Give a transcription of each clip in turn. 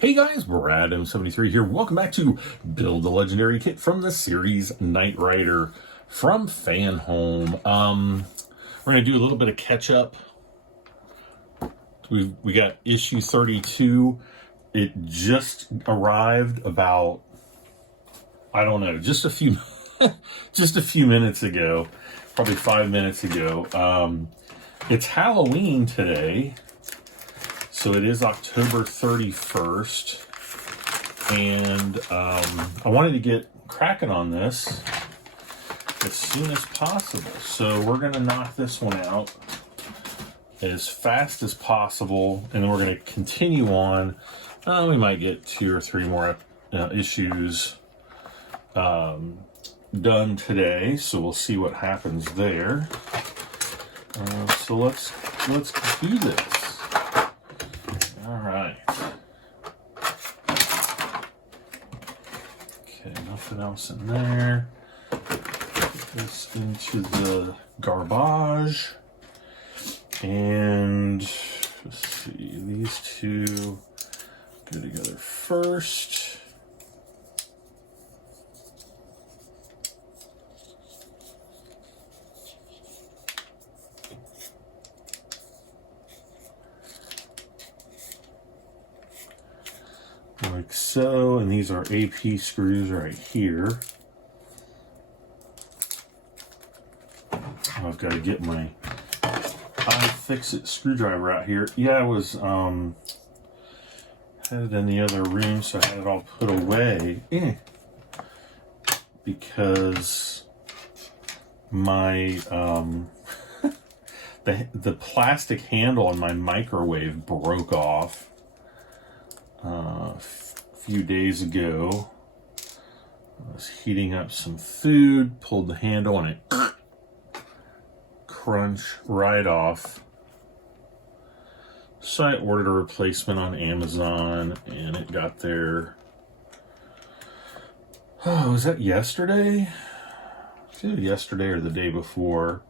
Hey guys, Brad M73 here. Welcome back to Build the Legendary Kit from the series Knight Rider from Fanhome. We're going to do a little bit of catch up. We got issue 32. It just arrived about, I don't know, just a few minutes ago, probably 5 minutes ago. It's Halloween today. So it is October 31st, and I wanted to get cracking on this as soon as possible. So we're going to knock this one out as fast as possible, and then we're going to continue on. We might get 2 or 3 more issues done today, so we'll see what happens there. So let's do this. All right. Okay, nothing else in there. Put this into the garbage. And let's see, these two go together first. Like so, and these are AP screws right here. I've got to get my iFixit screwdriver out here. Yeah, I was had it in the other room, so I had it all put away because my the plastic handle on my microwave broke off a few days ago. I was heating up some food, pulled the handle, and it crunched right off. So I ordered a replacement on Amazon, and it got there. Oh, was that yesterday? It's either yesterday or the day before.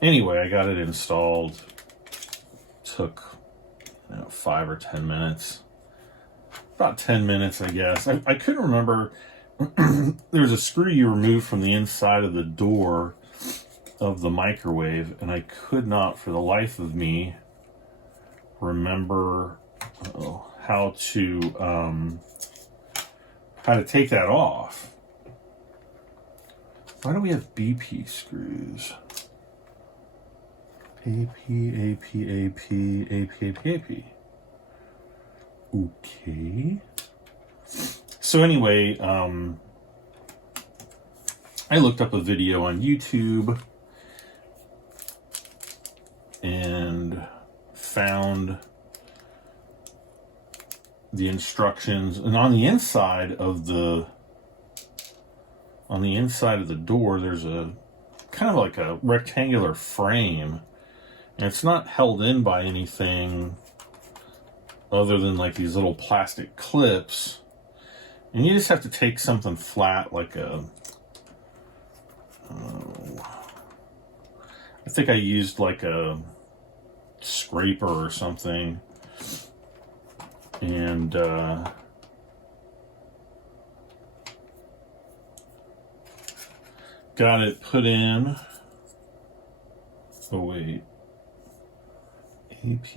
Anyway, I got it installed. Took 5 or 10 minutes. About 10 minutes, I guess. I couldn't remember. There's a screw you remove from the inside of the door of the microwave, and I could not, for the life of me, remember how to take that off. Why do we have BP screws? AP. Okay. So anyway, I looked up a video on YouTube and found the instructions, and on the inside of the door there's a kind of like a rectangular frame, and it's not held in by anything other than like these little plastic clips, and you just have to take something flat like a I think I used like a scraper or something, and got it put in. Oh wait, AP.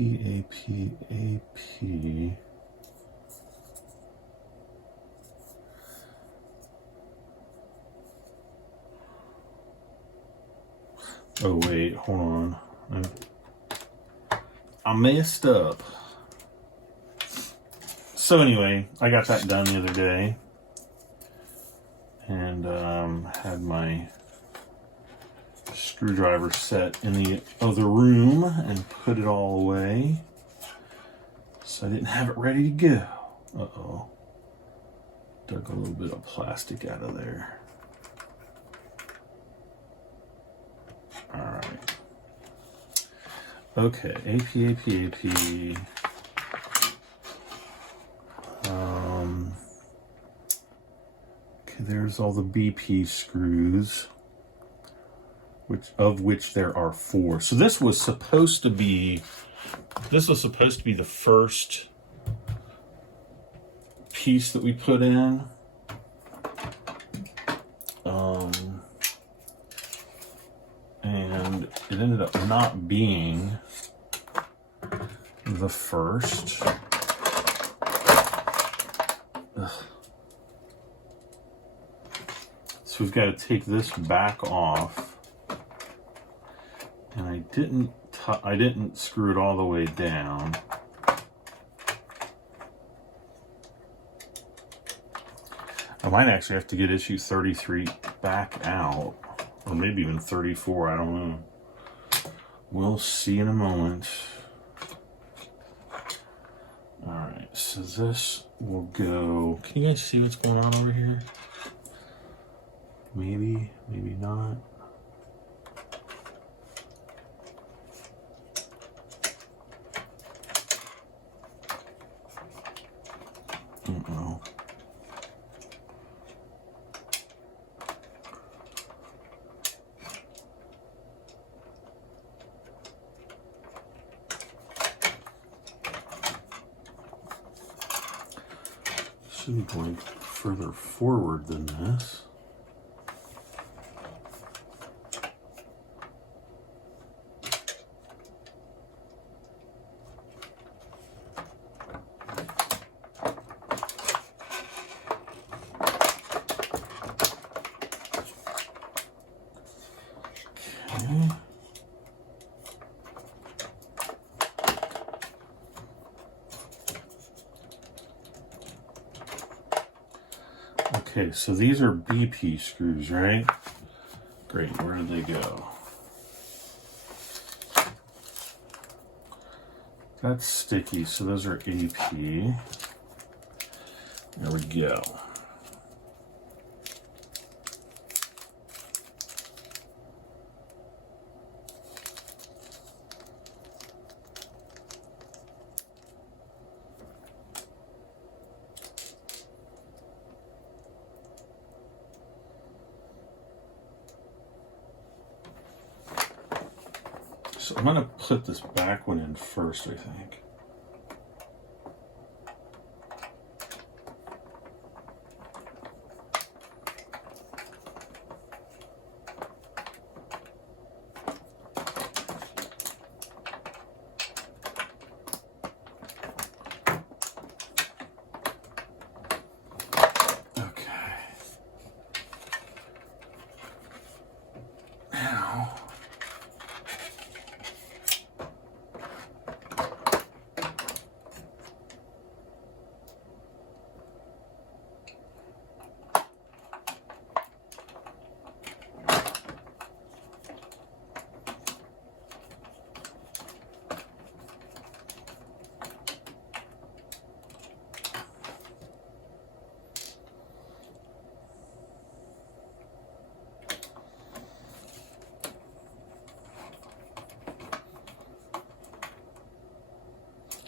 Oh wait, hold on. I messed up. So anyway, I got that done the other day, and had my screwdriver set in the other room and put it all away, so I didn't have it ready to go. Uh-oh. Dug a little bit of plastic out of there. All right. Okay, AP. Okay, there's all the BP screws, of which there are 4. So this was supposed to be the first piece that we put in. And it ended up not being the first. Ugh. So we've got to take this back off, and I didn't screw it all the way down. I might actually have to get issue 33 back out, or maybe even 34, I don't know. We'll see in a moment. All right, so this will go. Can you guys see what's going on over here? Maybe, maybe not. Uh-oh. Should be going further forward than this. Okay, so these are BP screws, right? Great, where did they go? That's sticky, so those are AP. There we go. So I'm gonna put this back one in first, I think.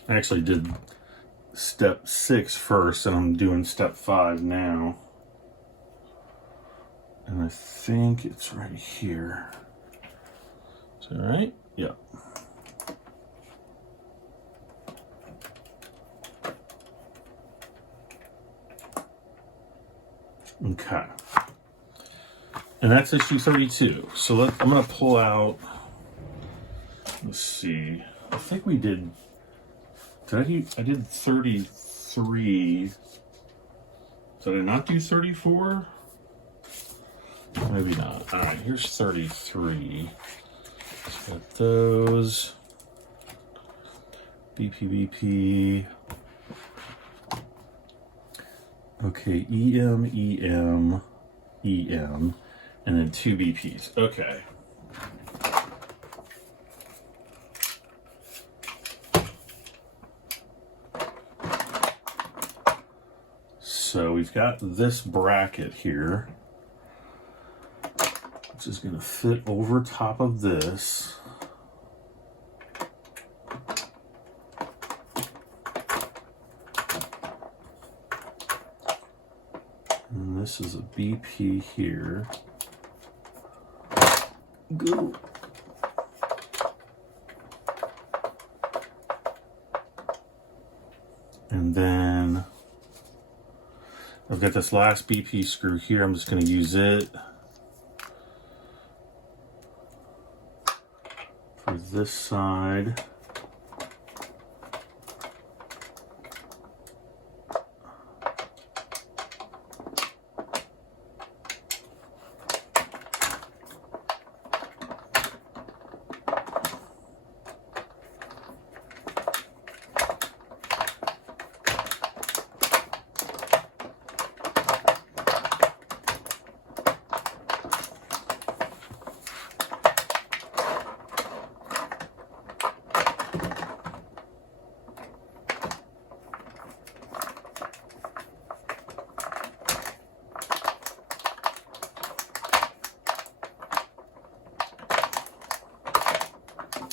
I actually did step 6 first, and I'm doing step 5 now. And I think it's right here. Is that right? Yeah. Okay. And that's issue 32. So I'm going to pull out, let's see, I think we did, I did 33. Did I not do 34? Maybe not. All right, here's 33. So got those. BP. Okay, EM, and then 2 BPs. Okay. So we've got this bracket here, which is going to fit over top of this. And this is a BP here. Go. And then I've got this last BP screw here. I'm just going to use it for this side.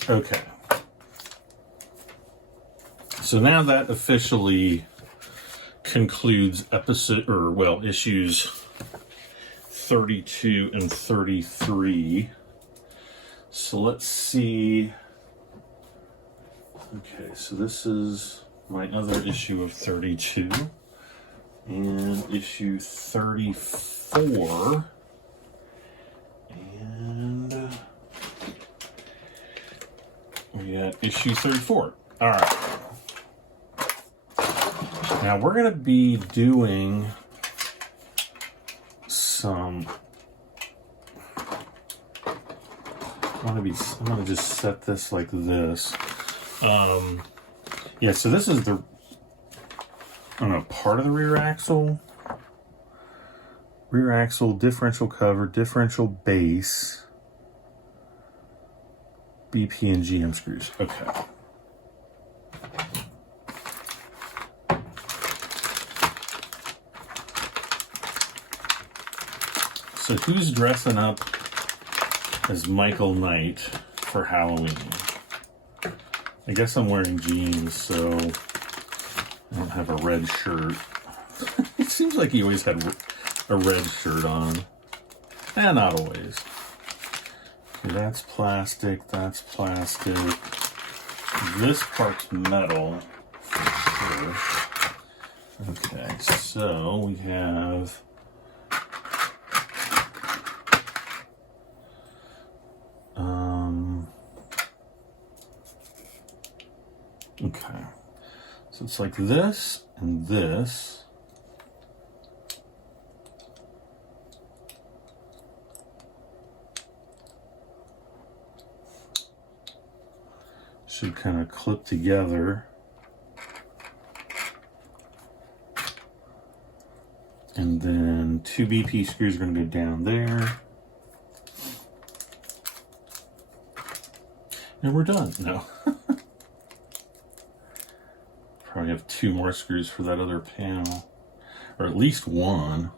Okay. So now that officially concludes issues 32 and 33. So let's see. Okay, so this is my other issue of 32 and issue 34. And we got issue 34. All right. Now we're going to be doing some. I'm going to just set this like this. Yeah. So this is the, I don't know, part of the rear axle, differential cover, differential base. BP and GM screws. Okay. So who's dressing up as Michael Knight for Halloween? I guess I'm wearing jeans, so I don't have a red shirt. It seems like he always had a red shirt on. And not always. Okay, that's plastic, that's plastic. This part's metal, for sure. Okay, so we have okay. So it's like this and this. Should kind of clip together. And then 2 BP screws are going to go down there. And we're done. No. Probably have 2 more screws for that other panel. Or at least 1.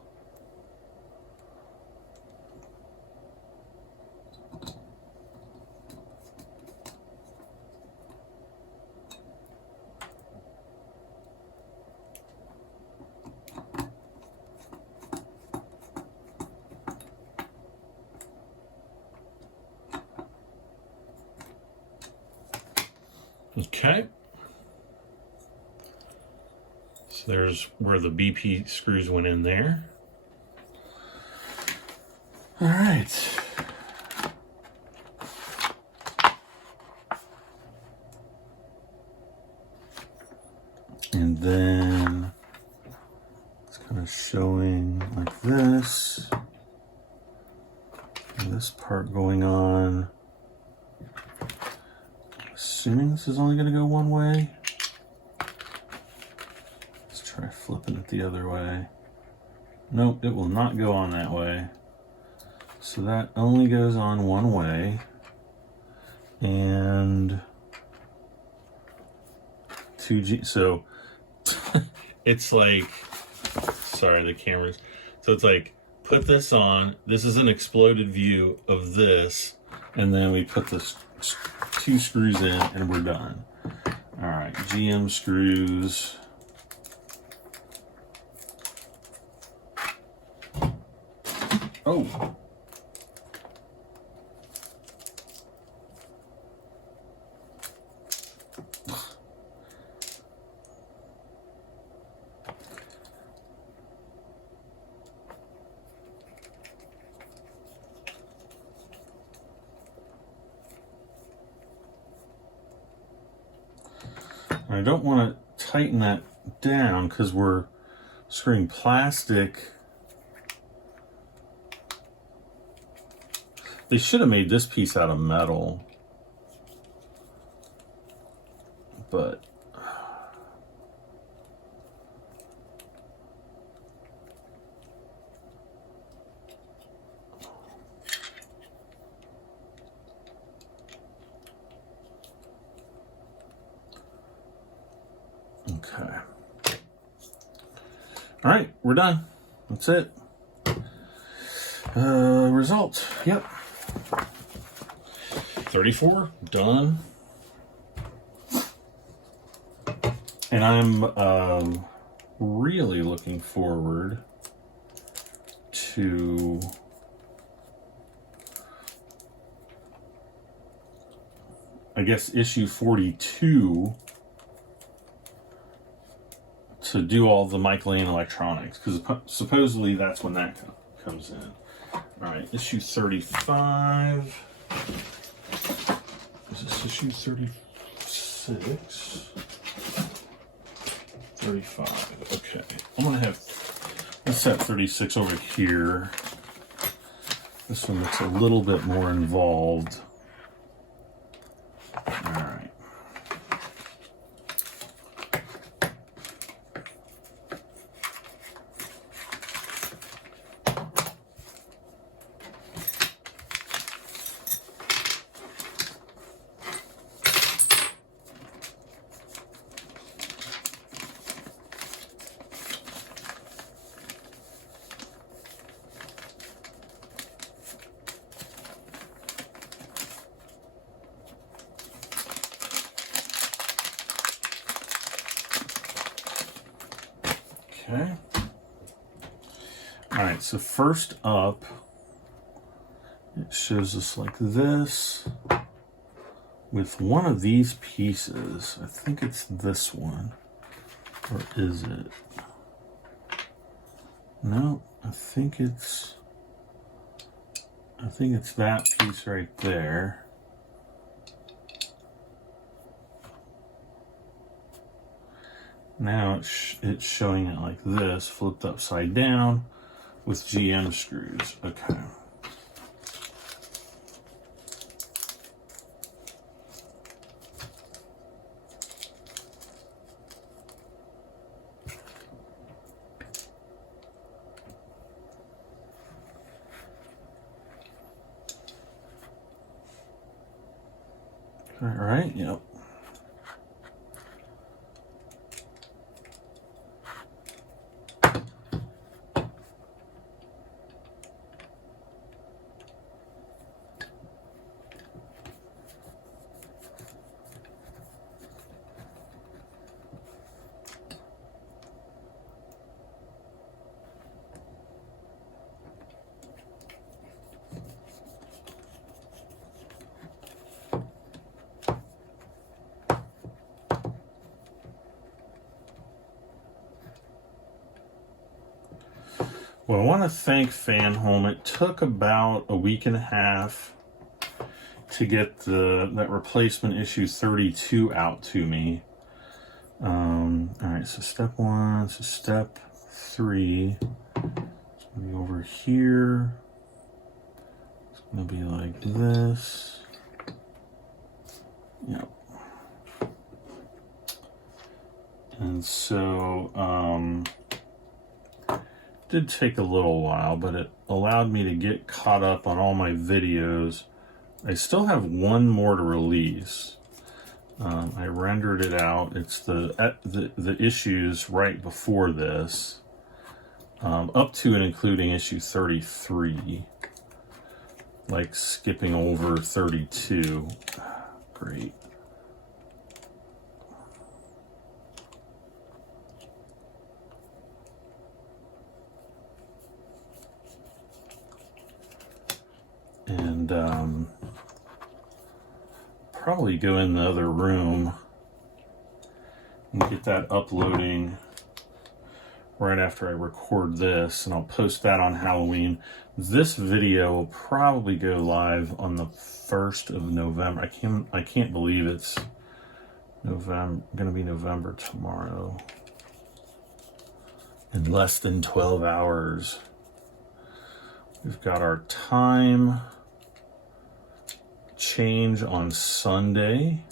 Okay. So there's where the BP screws went in there. All right. And then it's kind of showing like this. And this part going on. Assuming this is only going to go one way. Let's try flipping it the other way. Nope, it will not go on that way. So that only goes on one way. And 2G, so it's like, sorry, the cameras. So it's like, put this on, this is an exploded view of this, and then we put this 2 screws in and we're done. All right, GM screws. Oh. I don't want to tighten that down because we're screwing plastic. They should have made this piece out of metal, but okay. All right, we're done. That's it. Result. Yep. 34, done. And I'm really looking forward to I guess issue 42 to do all the Michael Lane electronics, because supposedly that's when that comes in. All right, issue 35. Is this issue 36? 35. Okay, I'm gonna have let's set 36 over here. This one looks a little bit more involved. All right. Okay. All right, so first up, it shows us like this with one of these pieces. I think it's this one, or is it? No, I think it's that piece right there. Now it's showing it like this, flipped upside down with GM screws. Okay. All right, yep. Well, I want to thank Fanhome. It took about a week and a half to get that replacement issue 32 out to me. All right, so step one, so step three. It's going to be over here. It's going to be like this. Yep. And so, did take a little while, but it allowed me to get caught up on all my videos. I still have one more to release. I rendered it out. It's the issues right before this, up to and including issue 33, like skipping over 32. Great. And probably go in the other room and get that uploading right after I record this, and I'll post that on Halloween. This video will probably go live on the 1st of November. I can't believe it's Gonna be November tomorrow. In less than 12 hours. We've got our time change on Sunday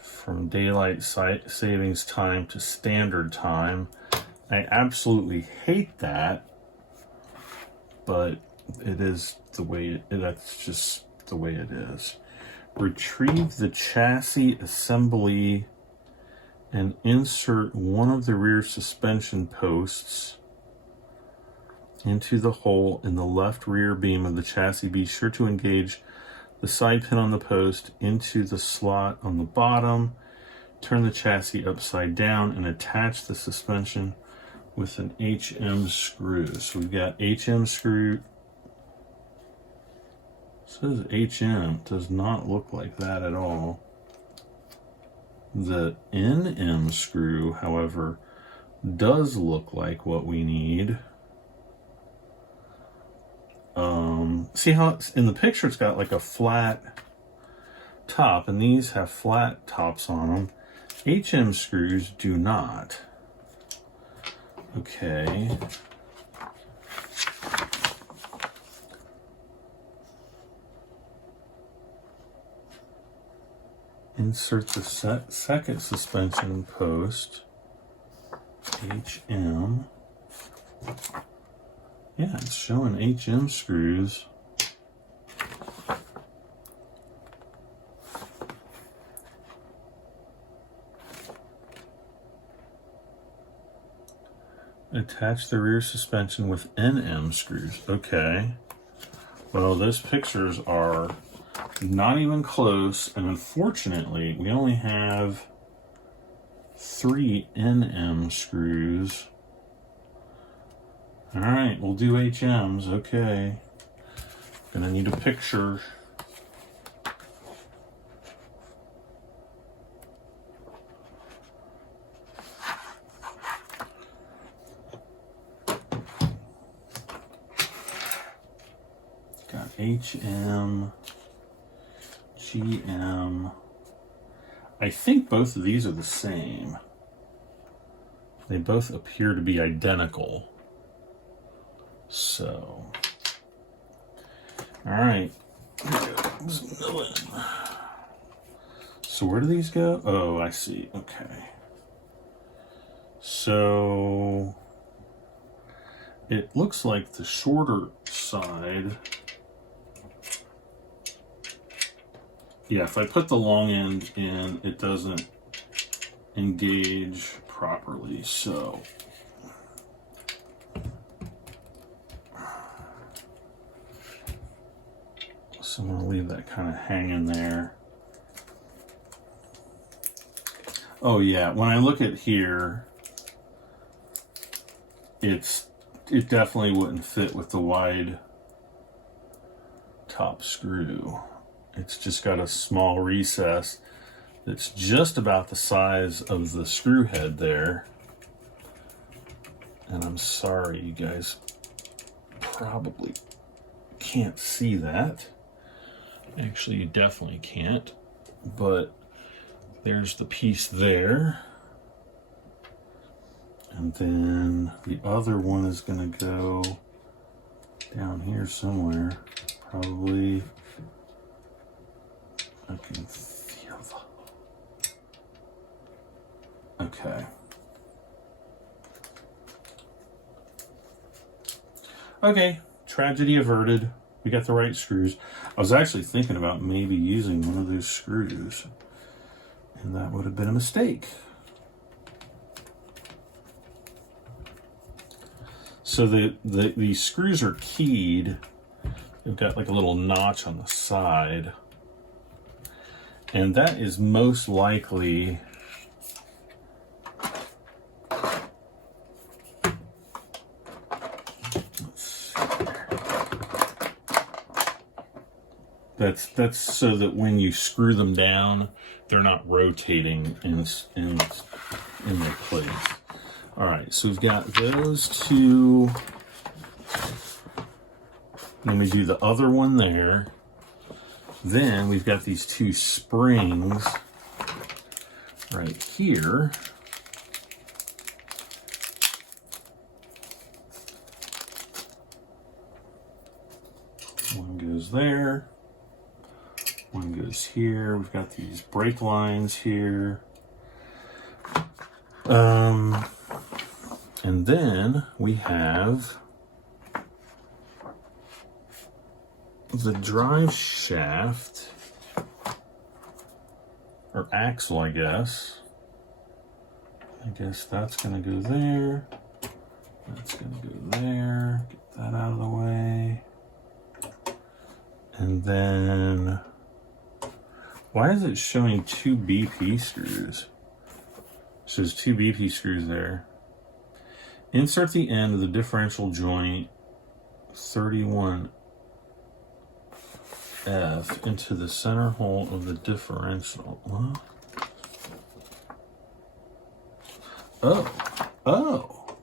from daylight savings time to standard time. I absolutely hate that, but it is the way that's just the way it is. Retrieve the chassis assembly and insert one of the rear suspension posts into the hole in the left rear beam of the chassis. Be sure to engage the side pin on the post into the slot on the bottom. Turn the chassis upside down and attach the suspension with an HM screw. So we've got HM screw. It says HM, does not look like that at all. The NM screw, however, does look like what we need. See how it's, in the picture it's got like a flat top, and these have flat tops on them. HM screws do not. Okay. Insert the second suspension post. HM. Yeah, it's showing HM screws. Attach the rear suspension with NM screws. Okay. Well, those pictures are not even close, and unfortunately, we only have 3 NM screws. All right, we'll do HMs. Okay. Gonna need a picture. Got HM, GM. I think both of these are the same. They both appear to be identical. So, all right. So where do these go? Oh, I see. Okay. So it looks like the shorter side. Yeah, if I put the long end in, it doesn't engage properly. So I'm going to leave that kind of hanging there. Oh yeah, when I look at here, it definitely wouldn't fit with the wide top screw. It's just got a small recess that's just about the size of the screw head there. And I'm sorry, you guys probably can't see that. Actually, you definitely can't, but there's the piece there. And then the other one is going to go down here somewhere. Probably, I can feel the... Okay. Okay, tragedy averted. We got the right screws. I was actually thinking about maybe using one of those screws, and that would have been a mistake. So the screws are keyed. They've got like a little notch on the side, and that is most likely that's so that when you screw them down, they're not rotating in their place. All right, so we've got those two. Then we do the other one there. Then we've got these two springs right here. One goes there. One goes here. We've got these brake lines here. And then we have the drive shaft, or axle, I guess. I guess that's going to go there. That's going to go there. Get that out of the way. And then, why is it showing 2 BP screws? It shows 2 BP screws there. Insert the end of the differential joint 31F into the center hole of the differential. What? Oh.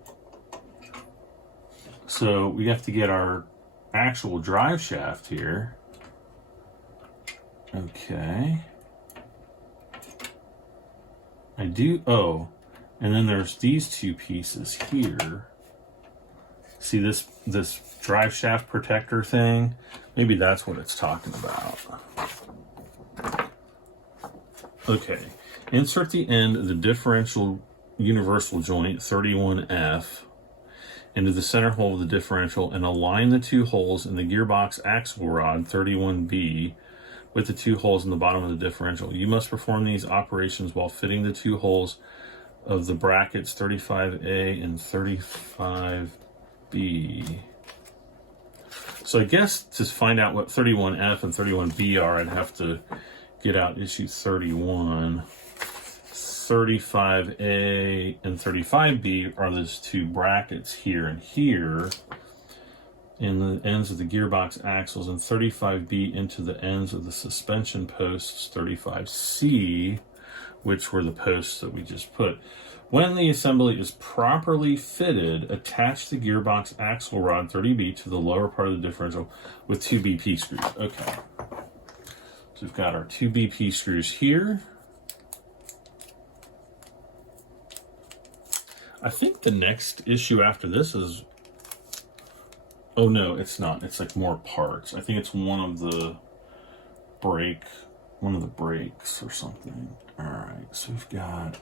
So we have to get our actual drive shaft here. Okay. I do, and then there's these 2 pieces here. See this drive shaft protector thing? Maybe that's what it's talking about. Okay. Insert the end of the differential universal joint 31F into the center hole of the differential and align the 2 holes in the gearbox axle rod 31B with the 2 holes in the bottom of the differential. You must perform these operations while fitting the 2 holes of the brackets 35A and 35B. So I guess to find out what 31F and 31B are, I'd have to get out issue 31. 35A and 35B are those 2 brackets here and here in the ends of the gearbox axles, and 35B into the ends of the suspension posts 35C, which were the posts that we just put. When the assembly is properly fitted, attach the gearbox axle rod 30B to the lower part of the differential with 2 BP screws. Okay. So we've got our 2 BP screws here. I think the next issue after this is, oh no, it's not. It's like more parts. I think it's one of the brakes or something. All right, so we've got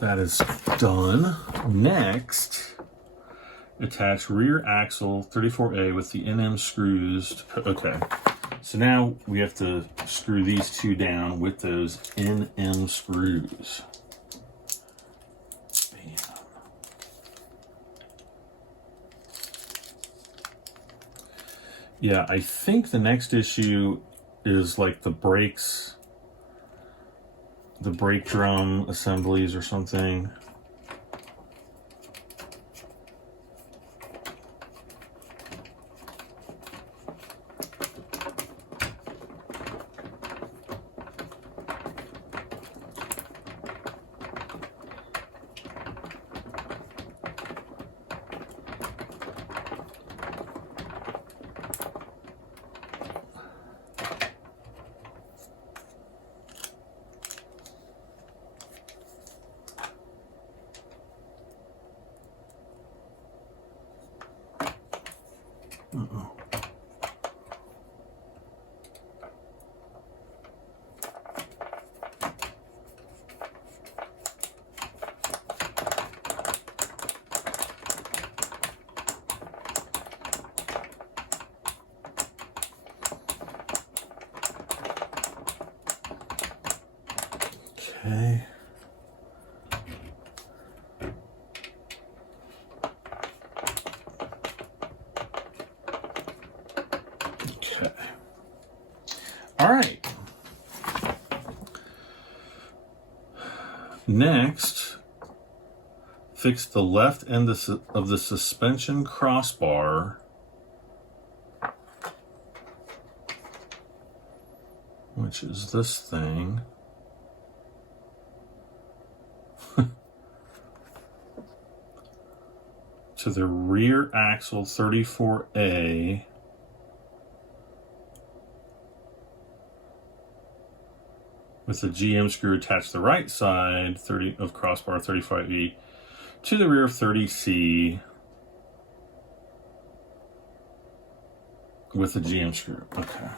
that is done. Next, attach rear axle 34A with the NM screws. Okay, so now we have to screw these 2 down with those NM screws. Bam. Yeah, I think the next issue is like the brakes, the brake drum assemblies or something. Okay. Next, fix the left end of the suspension crossbar, which is this thing, to the rear axle 34A, with the GM screw attached to the right side of crossbar 35E to the rear of 30C with the GM screw. Okay.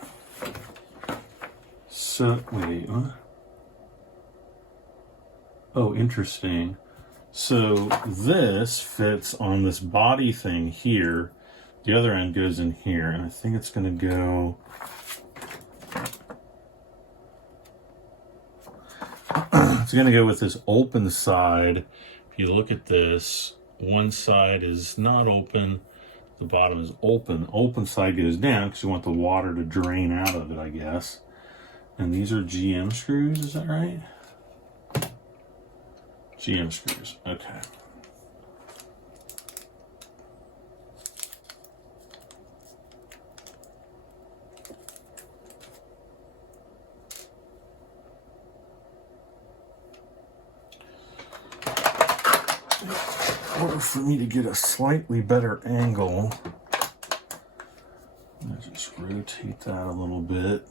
So, wait. Oh, interesting. So this fits on this body thing here. The other end goes in here, and I think it's going to go... It's going to go with this open side. If you look at this, one side is not open, the bottom is open. Open side goes down because you want the water to drain out of it, I guess. And these are GM screws, is that right? GM screws, okay. In order for me to get a slightly better angle, I just rotate that a little bit.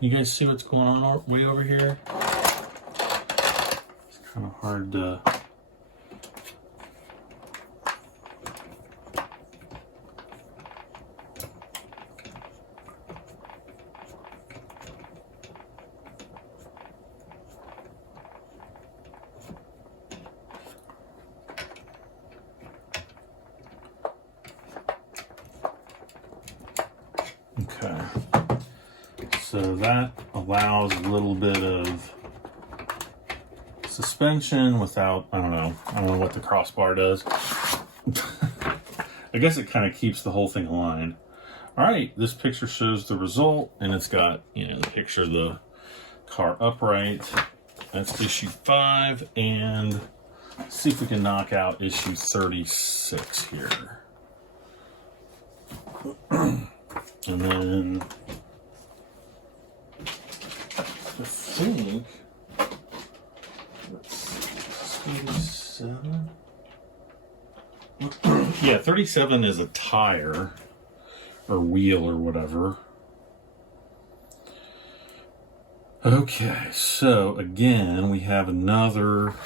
You guys see what's going on way over here? It's kind of hard to... Okay. So that allows a little bit of suspension without, I don't know what the crossbar does. I guess it kind of keeps the whole thing aligned. All right, this picture shows the result, and it's got, you know, the picture of the car upright. That's issue 5, and let's see if we can knock out issue 36 here. And then I think that's 37. Yeah, 37 is a tire or wheel or whatever. Okay, so again, we've got another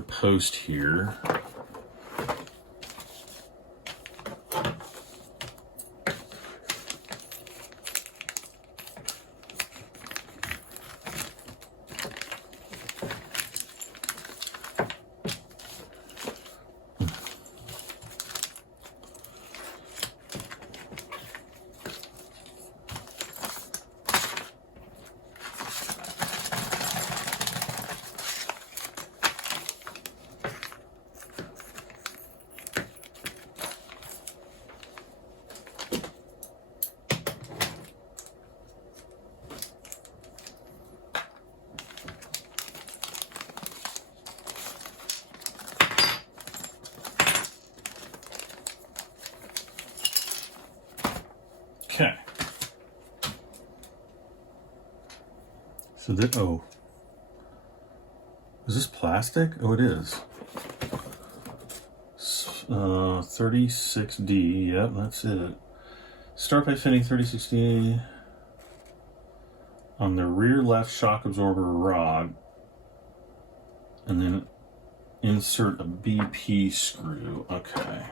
post here. Okay. So that, oh. Is this plastic? Oh, it is. 36D, yep, that's it. Start by fitting 3060 on the rear left shock absorber rod, and then insert a BP screw. Okay.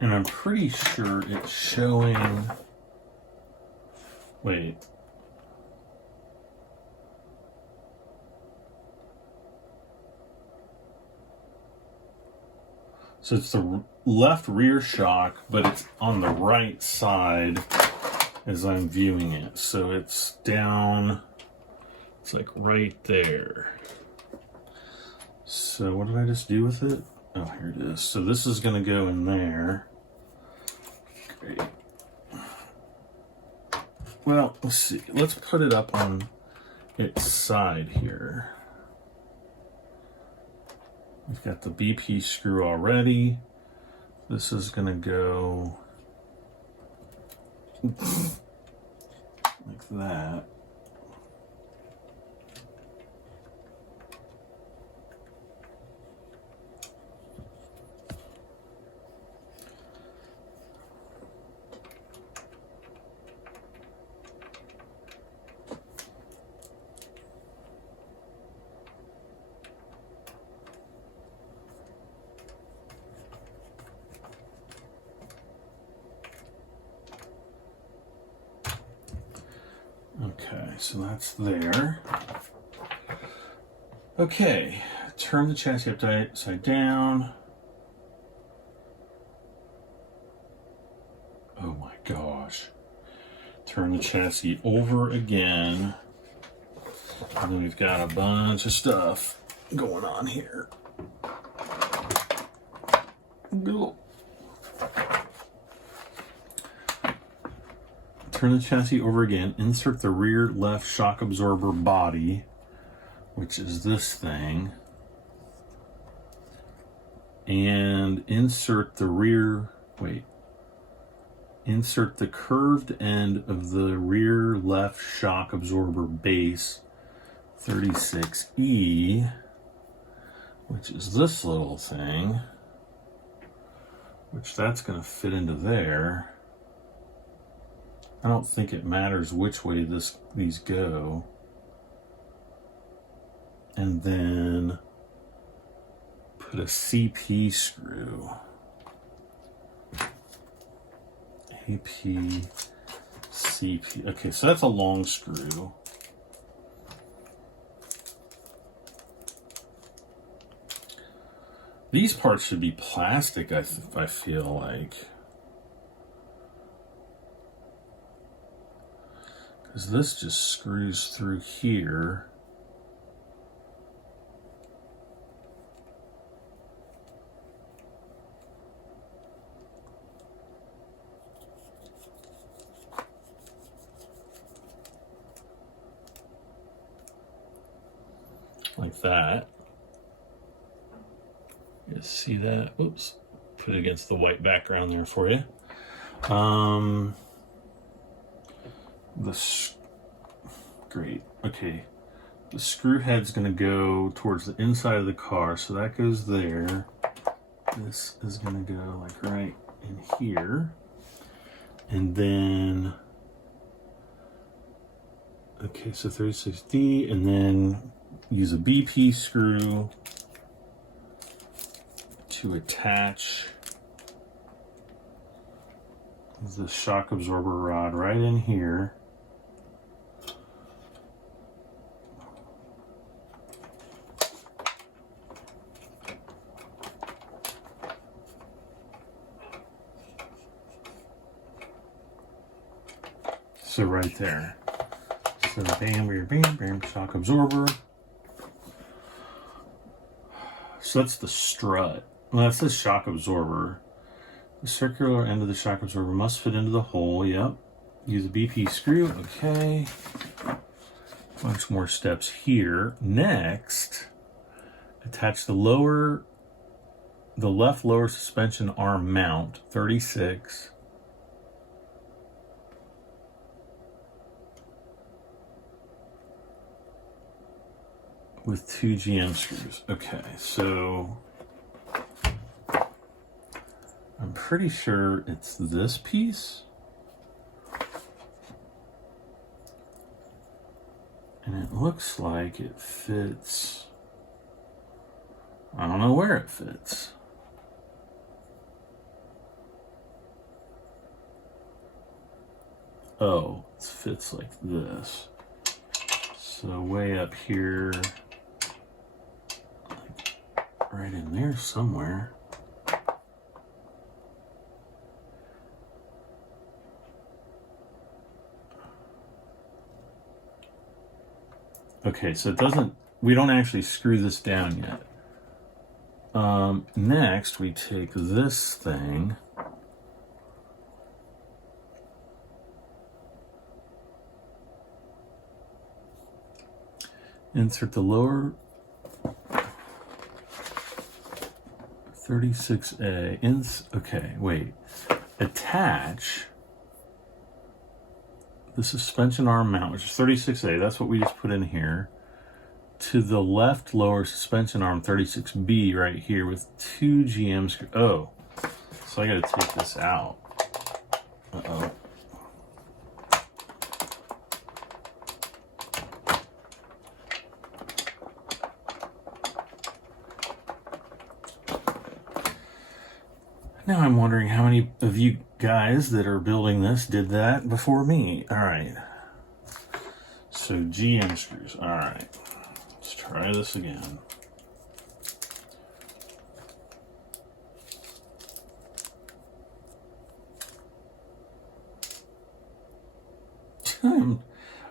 And I'm pretty sure it's showing, wait. So it's the left rear shock, but it's on the right side as I'm viewing it. So it's down, it's like right there. So what did I just do with it? Oh, here it is. So this is going to go in there. Great. Well, let's see. Let's put it up on its side here. We've got the BP screw already. This is going to go like that. Okay, so that's there. Okay, turn the chassis upside down. Oh my gosh. Turn the chassis over again. And then we've got a bunch of stuff going on here. Go. Turn the chassis over again, insert the rear left shock absorber body, which is this thing, and insert the insert the curved end of the rear left shock absorber base 36E, which is this little thing, which that's going to fit into there. I don't think it matters which way these go. And then put a CP screw. AP, CP. Okay, so that's a long screw. These parts should be plastic, I feel like. Because this just screws through here. Like that. You see that? Oops. Put it against the white background there for you. Great. Okay. The screw head's going to go towards the inside of the car, so that goes there. This is going to go like right in here. And then, okay, so 36D, and then use a BP screw to attach the shock absorber rod right in here. So right there. So bam, bam, bam, shock absorber. So that's the strut. Well, that's the shock absorber. The circular end of the shock absorber must fit into the hole. Yep. Use a BP screw. Okay. Bunch more steps here. Next, Attach the left lower suspension arm mount, 36. With 2 GM screws. Okay, so I'm pretty sure it's this piece. And it looks like it fits. I don't know where it fits. Oh, it fits like this. So way up here, like right in there somewhere. Okay, so it doesn't, we don't actually screw this down yet. Next, we take this thing. Insert the lower 36A. Okay, wait. Attach the suspension arm mount, which is 36A, that's what we just put in here, to the left lower suspension arm 36B right here with 2 GM screws. Oh, so I gotta take this out. Uh-oh. Now I'm wondering how many of you guys that are building this did that before me. All right. So GM screws. All right. Let's try this again.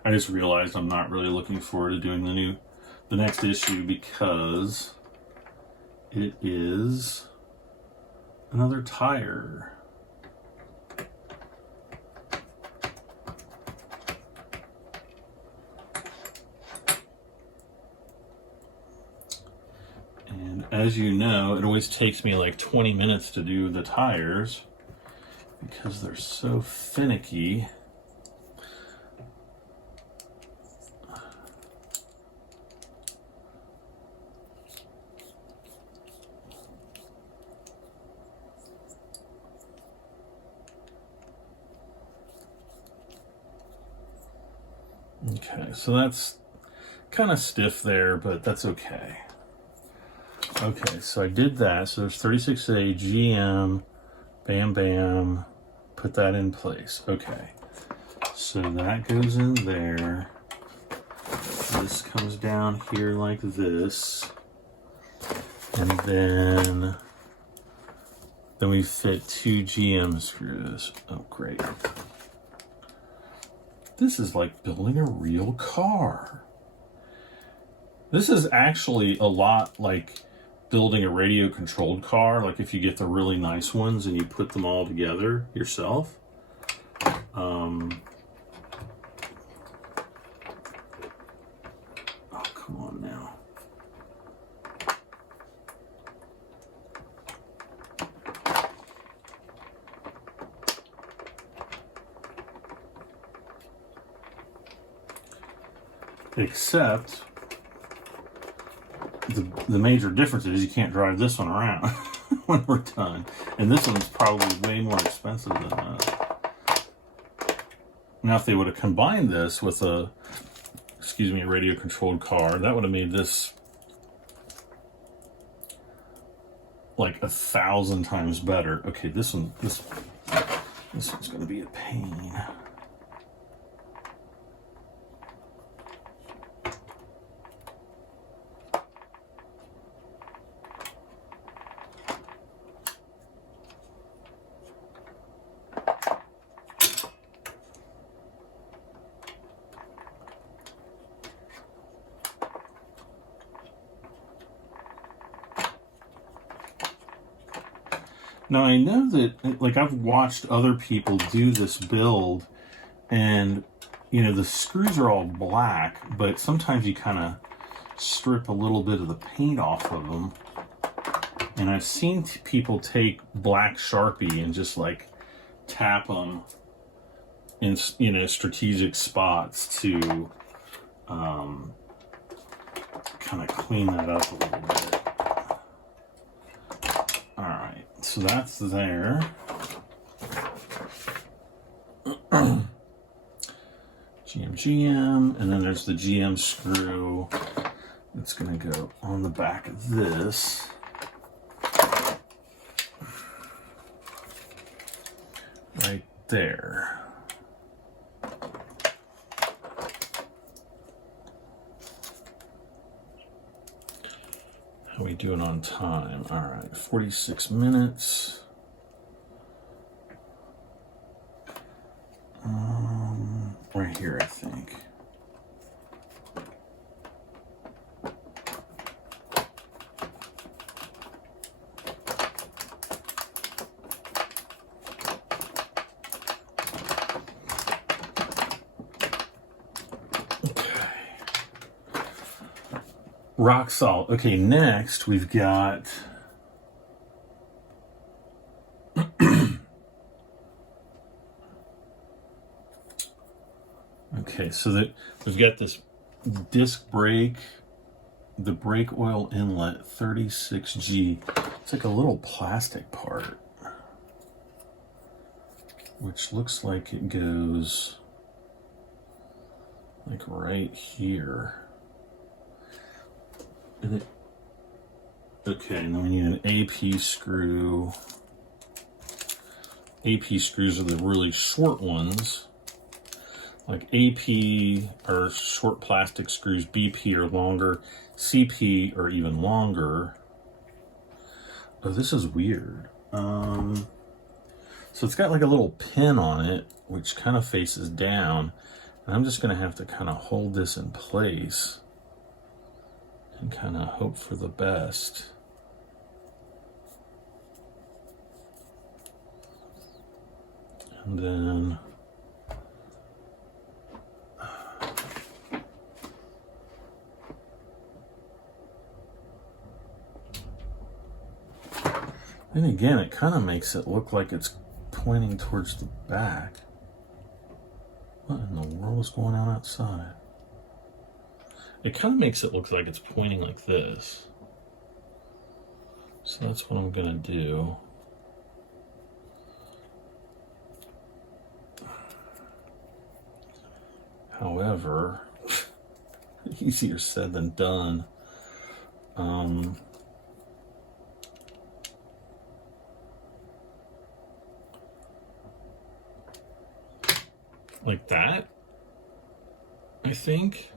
I just realized I'm not really looking forward to doing the next issue because it is another tire. And as you know, it always takes me like 20 minutes to do the tires because they're so finicky. Okay, so that's kind of stiff there, but that's okay. Okay, so I did that. So there's 36A, GM, bam, bam, put that in place. Okay, so that goes in there. This comes down here like this. And then we fit 2 GM screws. Oh, great. This is like building a real car. This is actually a lot like building a radio-controlled car, like if you get the really nice ones and you put them all together yourself. Oh, come on now. Except the major difference is you can't drive this one around when we're done. And this one's probably way more expensive than that. Now, if they would have combined this with a radio-controlled car, that would have made this like 1,000 times better. Okay, this one's going to be a pain. Now, I know that, like, I've watched other people do this build, and, you know, the screws are all black, but sometimes you kind of strip a little bit of the paint off of them. And I've seen people take black Sharpie and just like tap them in, you know, strategic spots to kind of clean that up a little bit. All right, so that's there. GM, and then there's the GM screw that's going to go on the back of this. Right there. How are we doing on time? All right, 46 minutes. Right here, I think. Rock solid. Okay, next we've got okay, so that we've got this disc brake, the brake oil inlet 36G. It's like a little plastic part, which looks like it goes like right here. Okay, and then we need an AP screw. AP screws are the really short ones. Like AP are short plastic screws, BP are longer, CP are even longer. Oh, this is weird. So it's got like a little pin on it, which kind of faces down. And I'm just gonna have to kind of hold this in place and kind of hope for the best. And then again, it kind of makes it look like it's pointing towards the back. What in the world is going on outside? It kind of makes it look like it's pointing like this. So that's what I'm gonna do. However, easier said than done. Like that, I think.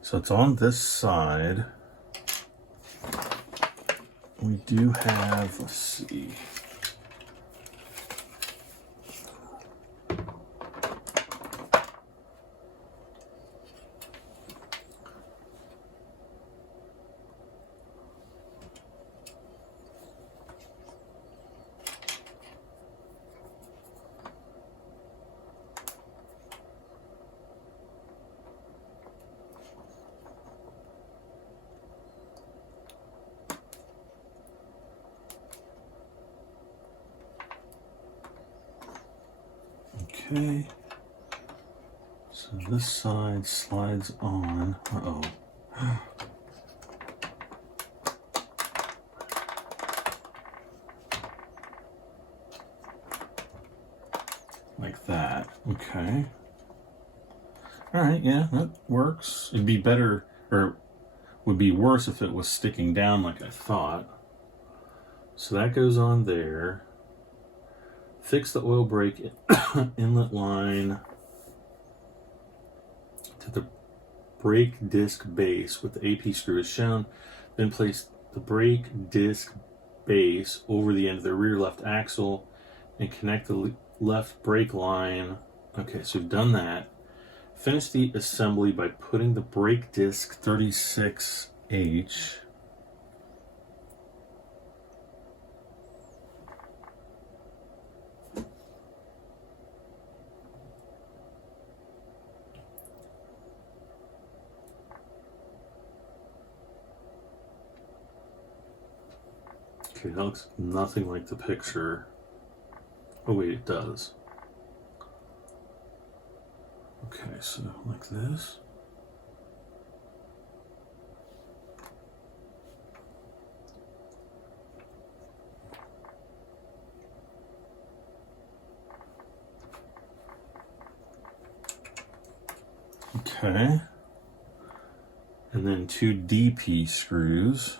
So it's on this side. We do have, let's see. Okay, so this side slides on. Uh-oh. Like that. Okay. All right, yeah, that works. It'd be better, or would be worse if it was sticking down like I thought. So that goes on there. Fix the oil brake inlet line to the brake disc base with the AP screw as shown. Then place the brake disc base over the end of the rear left axle and connect the left brake line. Okay, so we've done that. Finish the assembly by putting the brake disc 36H Okay, that looks nothing like the picture. Oh wait, it does. Okay, so like this. Okay. And then 2 DP screws.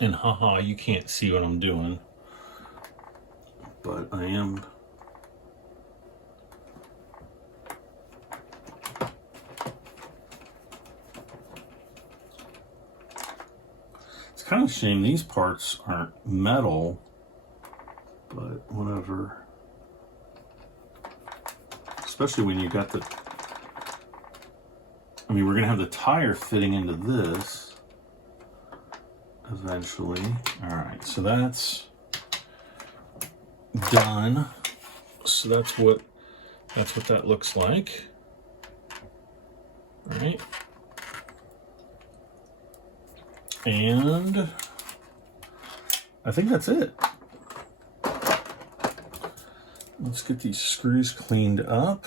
And haha, you can't see what I'm doing, but I am. It's kind of a shame these parts aren't metal, but whatever. Especially when you got the, I mean, we're gonna have the tire fitting into this eventually. All right, so that's done. So that's what that looks like. All right. And I think that's it. Let's get these screws cleaned up.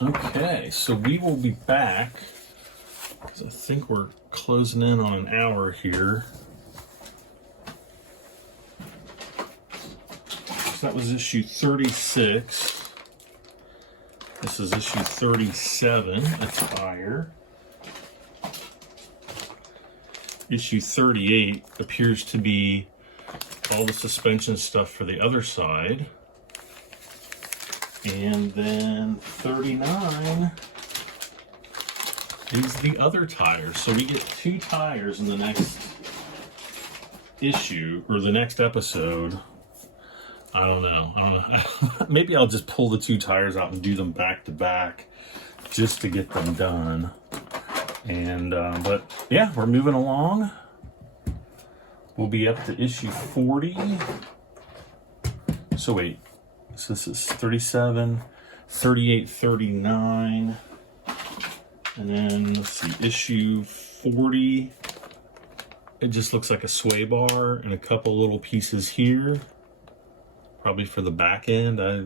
Okay, so we will be back, because I think we're closing in on an hour here. So that was issue 36. This is issue 37, a tire. Issue 38 appears to be all the suspension stuff for the other side. And then 39 is the other tire. So we get 2 tires in the next issue, or the next episode. I don't know. Maybe I'll just pull the 2 tires out and do them back to back just to get them done. And, but yeah, we're moving along. We'll be up to issue 40. So wait. So this is 37, 38, 39, and then let's see, issue 40, it just looks like a sway bar and a couple little pieces here, probably for the back end, I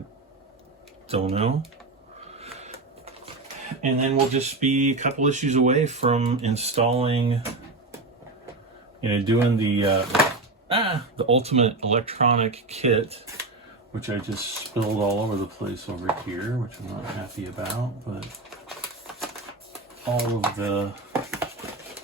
don't know. And then we'll just be a couple issues away from installing, you know, doing the ultimate electronic kit, which I just spilled all over the place over here, which I'm not happy about, but all of the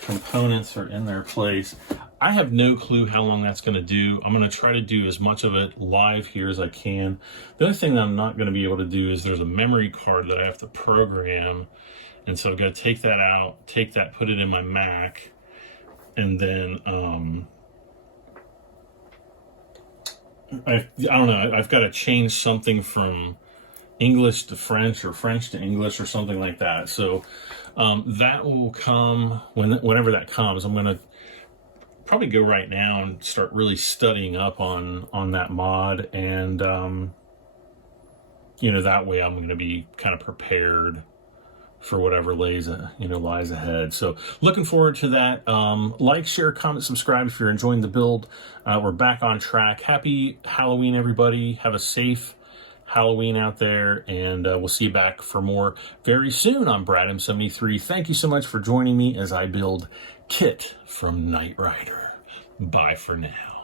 components are in their place. I have no clue how long that's gonna do. I'm gonna try to do as much of it live here as I can. The other thing that I'm not gonna be able to do is there's a memory card that I have to program, and so I've gotta take that out, take that, put it in my Mac, and then, I don't know, I've got to change something from English to French or French to English or something like that. So that will come whenever that comes. I'm going to probably go right now and start really studying up on that mod. And, you know, that way I'm going to be kind of prepared for whatever lies ahead. So looking forward to that. Like, share, comment, subscribe if you're enjoying the build. We're back on track. Happy Halloween, everybody. Have a safe Halloween out there, and we'll see you back for more very soon. I'm Brad M73. Thank you so much for joining me as I build KITT from Knight Rider. Bye for now.